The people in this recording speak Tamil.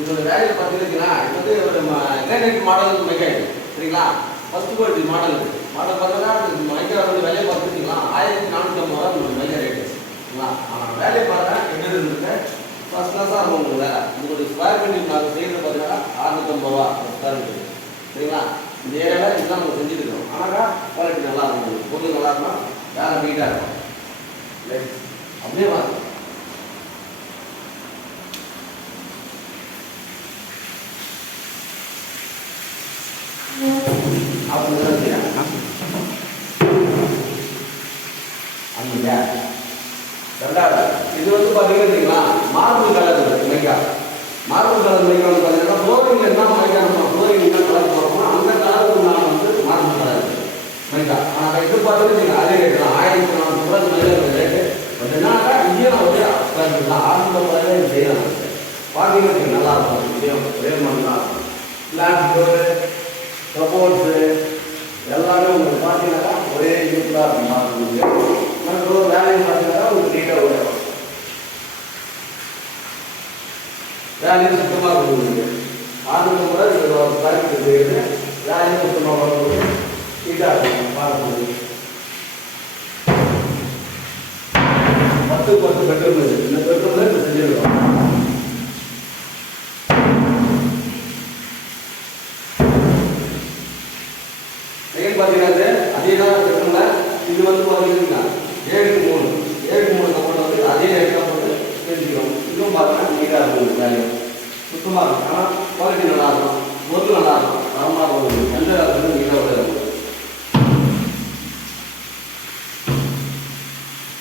இதோட வேலையை பார்த்தீங்கன்னா இது வந்து ஒரு கிரானைட் மாடல் மெக்கானிக் சரிங்களா. ஃபர்ஸ்ட் குவாலிட்டி மாடல் பார்த்தீங்கன்னா மைக்கா வந்து வேலையை பார்த்துருக்கீங்களா 1450 ரூபா மைக்கா ரேட்டு சரிங்களா. ஆனால் வேலையை பார்த்தா எப்படி இருந்துருக்கு ஃபர்ஸ்ட் கிளாஸாக இருக்கும் உங்களுக்கு வேலை. உங்களுடைய ஸ்கொயர் ஃபீட் நாங்கள் செய்கிறது பார்த்தீங்கன்னா 650 ரூபா ஸ்கொயர் ஃபீட் சரிங்களா. இந்த ஏரியாவில் இதுதான் நம்ம செஞ்சுட்டு இருக்கோம். ஆனாக்கா குவாலிட்டி நல்லா இருக்கும், பொருள் நல்லா இருக்கும், வேலை நீட்டாக இருக்கும். அப்படியே வாங்க இது வந்து பார்த்தீங்கன்னா மார்பிள் கலர் மைக்கா. மார்பிள் கலர் மைக்கா வந்து பார்த்தீங்கன்னா ஃப்ளோரிங் என்ன மைக்கா நம்ம ஃப்ளோரிங் என்ன கலர் போகிறோமோ அந்த கலருக்கு நான் வந்து மார்பிள் கலர் மைக்கா. ஆனால் இது பார்த்தீங்கன்னா அதே ரேட்டு தான் 1400 ரூபா மைக்கா ரேட்டு. பட் என்னன்னா இங்கேயும் ஒரே 650 இது செய்யலாம். பார்த்தீங்கன்னா நல்லா இருக்கும், இங்கேயும் ஒரே மாதிரி தான் இருக்கும். ஃப்ளாட் டோரு கபோர்ட்ஸு எல்லாமே உங்களுக்கு பார்த்தீங்கன்னா ஒரே யூஸ்ஃபுல்லாக இருக்கும். மார்பிள் நம்ம வேலையும் பார்த்தீங்கன்னா ஒரு நீட்டாக ஒரே வேலையும் சுத்தமாக இருக்கும். உங்களுக்கு ஆளுநர் கூட இது கரெக்ட் செய்யுது, வேலையும் சுத்தமாக வரும்போது நீட்டாக இருக்கும் பார்க்கும்போது. 10 பெட்ரூம் இருக்குது. இந்த பெட்ரூமில் இப்போ செஞ்சுருக்கோம். பார்த்தீங்கன்னா அதே தான் பெட்ரூமில் இது வந்து பார்த்தீங்கன்னா 7:3 கப்பல் வந்து அதே ரேட்டாக போட்டு செஞ்சுக்கிறோம். இன்னும் பார்த்தீங்கன்னா நீட்டாக இருக்கும், வேலையும் சுத்தமாக இருக்கும். ஆனால் குவாலிட்டி நல்லாயிருக்கும், பொருள் நல்லாயிருக்கும்.